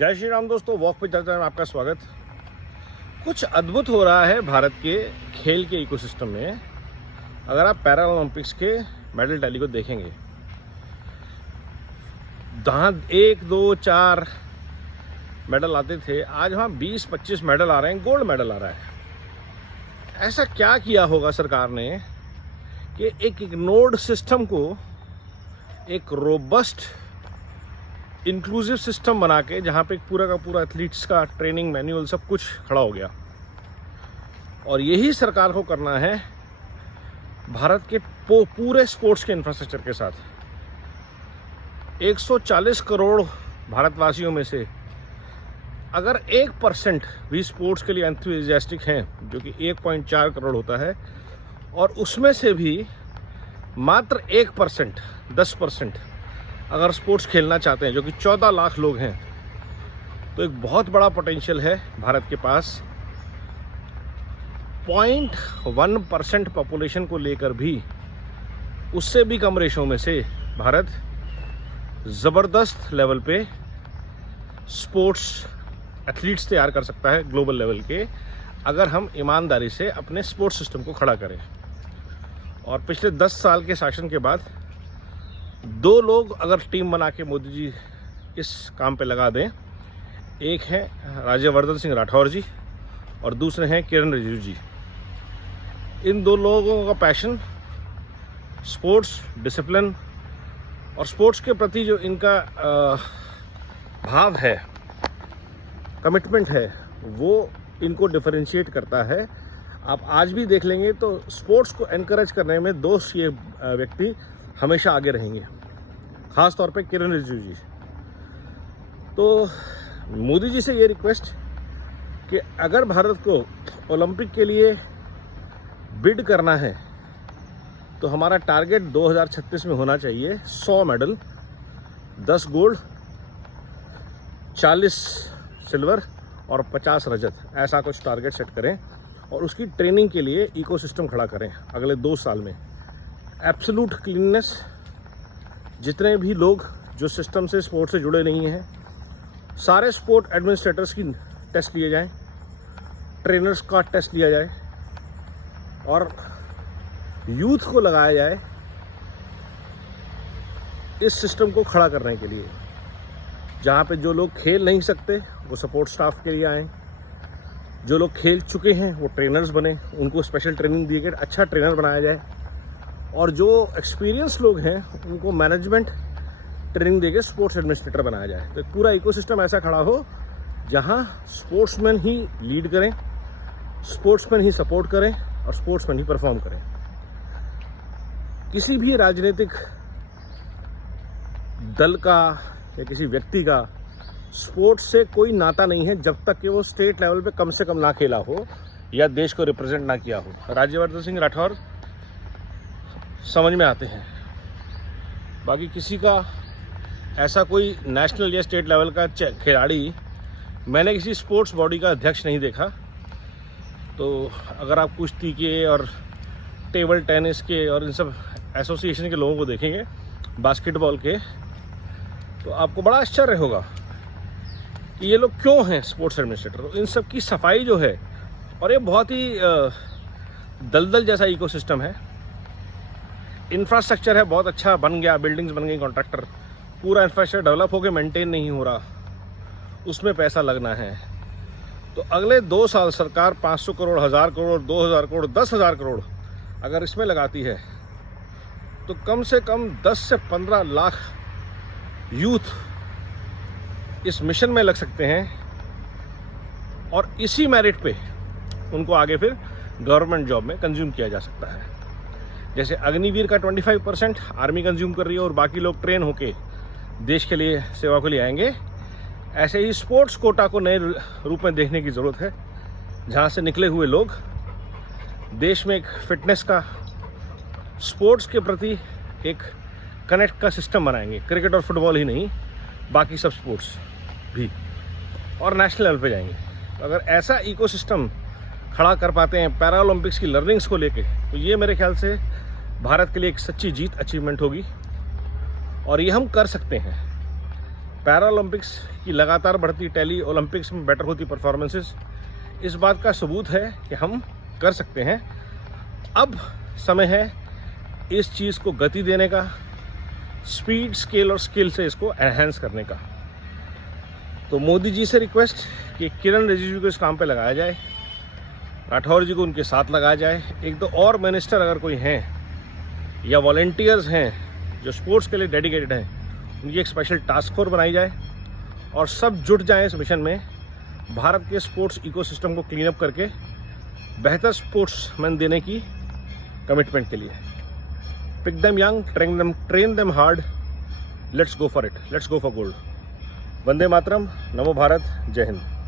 जय श्री राम दोस्तों, वॉक पे चर्चा में आपका स्वागत। कुछ अद्भुत हो रहा है भारत के खेल के इकोसिस्टम में। अगर आप पैरा ओलंपिक्स के मेडल टैली को देखेंगे, जहाँ 1, 2, 4 मेडल आते थे, आज वहाँ 20-25 मेडल आ रहे हैं, गोल्ड मेडल आ रहा है। ऐसा क्या किया होगा सरकार ने कि एक इग्नोर्ड सिस्टम को एक रोबस्ट इंक्लूसिव सिस्टम बना के, जहाँ पे पूरा का पूरा एथलीट्स का ट्रेनिंग मैनुअल सब कुछ खड़ा हो गया। और यही सरकार को करना है भारत के पूरे स्पोर्ट्स के इंफ्रास्ट्रक्चर के साथ। 140 करोड़ भारतवासियों में से अगर 1% भी स्पोर्ट्स के लिए एंथुसियास्टिक हैं, जो कि 1.4 करोड़ होता है, और उसमें से भी मात्र 1%, 10% अगर स्पोर्ट्स खेलना चाहते हैं, जो कि 14 लाख लोग हैं, तो एक बहुत बड़ा पोटेंशियल है भारत के पास। 0.1% पॉपुलेशन को लेकर भी, उससे भी कम रेशो में से भारत ज़बरदस्त लेवल पे स्पोर्ट्स एथलीट्स तैयार कर सकता है ग्लोबल लेवल के, अगर हम ईमानदारी से अपने स्पोर्ट्स सिस्टम को खड़ा करें। और पिछले 10 साल के शासन के बाद 2 लोग अगर टीम बना के मोदी जी इस काम पे लगा दें, एक है राज्यवर्धन सिंह राठौर जी और दूसरे हैं किरण रिजिजू जी। इन 2 लोगों का पैशन, स्पोर्ट्स डिसिप्लिन और स्पोर्ट्स के प्रति जो इनका भाव है, कमिटमेंट है, वो इनको डिफरेंशिएट करता है। आप आज भी देख लेंगे तो स्पोर्ट्स को एनकरेज करने में 2 ये व्यक्ति हमेशा आगे रहेंगे, खास तौर पे किरण रिजिजू जी। तो मोदी जी से ये रिक्वेस्ट कि अगर भारत को ओलंपिक के लिए बिड करना है, तो हमारा टारगेट 2036 में होना चाहिए 100 मेडल, 10 गोल्ड, 40 सिल्वर और 50 रजत। ऐसा कुछ टारगेट सेट करें और उसकी ट्रेनिंग के लिए इकोसिस्टम खड़ा करें अगले 2 साल में। एब्सोल्यूट क्लीननेस, जितने भी लोग जो सिस्टम से स्पोर्ट्स से जुड़े नहीं हैं, सारे स्पोर्ट एडमिनिस्ट्रेटर्स की टेस्ट लिए जाएं, ट्रेनर्स का टेस्ट लिया जाए और यूथ को लगाया जाए इस सिस्टम को खड़ा करने के लिए। जहाँ पे जो लोग खेल नहीं सकते वो सपोर्ट स्टाफ के लिए आएँ, जो लोग खेल चुके हैं वो ट्रेनर्स बने, उनको स्पेशल ट्रेनिंग दिए गए, अच्छा ट्रेनर बनाया जाए, और जो एक्सपीरियंस लोग हैं उनको मैनेजमेंट ट्रेनिंग देके स्पोर्ट्स एडमिनिस्ट्रेटर बनाया जाए। तो पूरा इकोसिस्टम ऐसा खड़ा हो जहां स्पोर्ट्समैन ही लीड करें, स्पोर्ट्समैन ही सपोर्ट करें और स्पोर्ट्समैन ही परफॉर्म करें। किसी भी राजनीतिक दल का या किसी व्यक्ति का स्पोर्ट्स से कोई नाता नहीं है जब तक कि वो स्टेट लेवल पे कम से कम ना खेला हो या देश को रिप्रेजेंट ना किया हो। राज्यवर्धन सिंह राठौर समझ में आते हैं, बाकी किसी का ऐसा कोई नेशनल या स्टेट लेवल का खिलाड़ी मैंने किसी स्पोर्ट्स बॉडी का अध्यक्ष नहीं देखा। तो अगर आप कुश्ती के और टेबल टेनिस के और इन सब एसोसिएशन के लोगों को देखेंगे, बास्केटबॉल के, तो आपको बड़ा आश्चर्य होगा कि ये लोग क्यों हैं स्पोर्ट्स एडमिनिस्ट्रेटर। इन सब की सफाई जो है, और ये बहुत ही दलदल जैसा इकोसिस्टम है। इंफ्रास्ट्रक्चर है बहुत अच्छा बन गया, बिल्डिंग्स बन गई, कॉन्ट्रैक्टर पूरा इंफ्रास्ट्रक्चर डेवलप होकर मेंटेन नहीं हो रहा, उसमें पैसा लगना है। तो अगले 2 साल सरकार 500 करोड़, 1000 करोड़, 2000 करोड़, 10,000 करोड़ अगर इसमें लगाती है, तो कम से कम 10 से 15 लाख यूथ इस मिशन में लग सकते हैं, और इसी मेरिट पे उनको आगे फिर गवर्नमेंट जॉब में कंज्यूम किया जा सकता है। जैसे अग्निवीर का 25% आर्मी कंज्यूम कर रही है और बाकी लोग ट्रेन होके देश के लिए सेवा के लिए आएंगे, ऐसे ही स्पोर्ट्स कोटा को नए रूप में देखने की ज़रूरत है, जहाँ से निकले हुए लोग देश में एक फिटनेस का, स्पोर्ट्स के प्रति एक कनेक्ट का सिस्टम बनाएंगे। क्रिकेट और फुटबॉल ही नहीं, बाकी सब स्पोर्ट्स भी, और नेशनल लेवल पे जाएंगे। तो अगर ऐसा इकोसिस्टम खड़ा कर पाते हैं पैरा ओलंपिक्स की लर्निंग्स को लेके, तो ये मेरे ख्याल से भारत के लिए एक सच्ची जीत, अचीवमेंट होगी। और ये हम कर सकते हैं। पैरालंपिक्स की लगातार बढ़ती टैली, ओलंपिक्स में बेटर होती परफॉर्मेंसेस इस बात का सबूत है कि हम कर सकते हैं। अब समय है इस चीज़ को गति देने का, स्पीड, स्केल और स्किल से इसको एनहेंस करने का। तो मोदी जी से रिक्वेस्ट कि किरण रिजिजू को इस काम पे लगाया जाए, राठौर जी को उनके साथ लगाया जाए, एक दो और मिनिस्टर अगर कोई हैं या वॉलंटियर्स हैं जो स्पोर्ट्स के लिए डेडिकेटेड हैं, उनकी एक स्पेशल टास्क फोर्स बनाई जाए और सब जुट जाएं इस मिशन में, भारत के स्पोर्ट्स इकोसिस्टम को क्लीन अप करके बेहतर स्पोर्ट्समैन देने की कमिटमेंट के लिए। Pick them young, train them hard, let's go for it, let's go for gold. वंदे मातरम, नमो भारत, जय हिंद।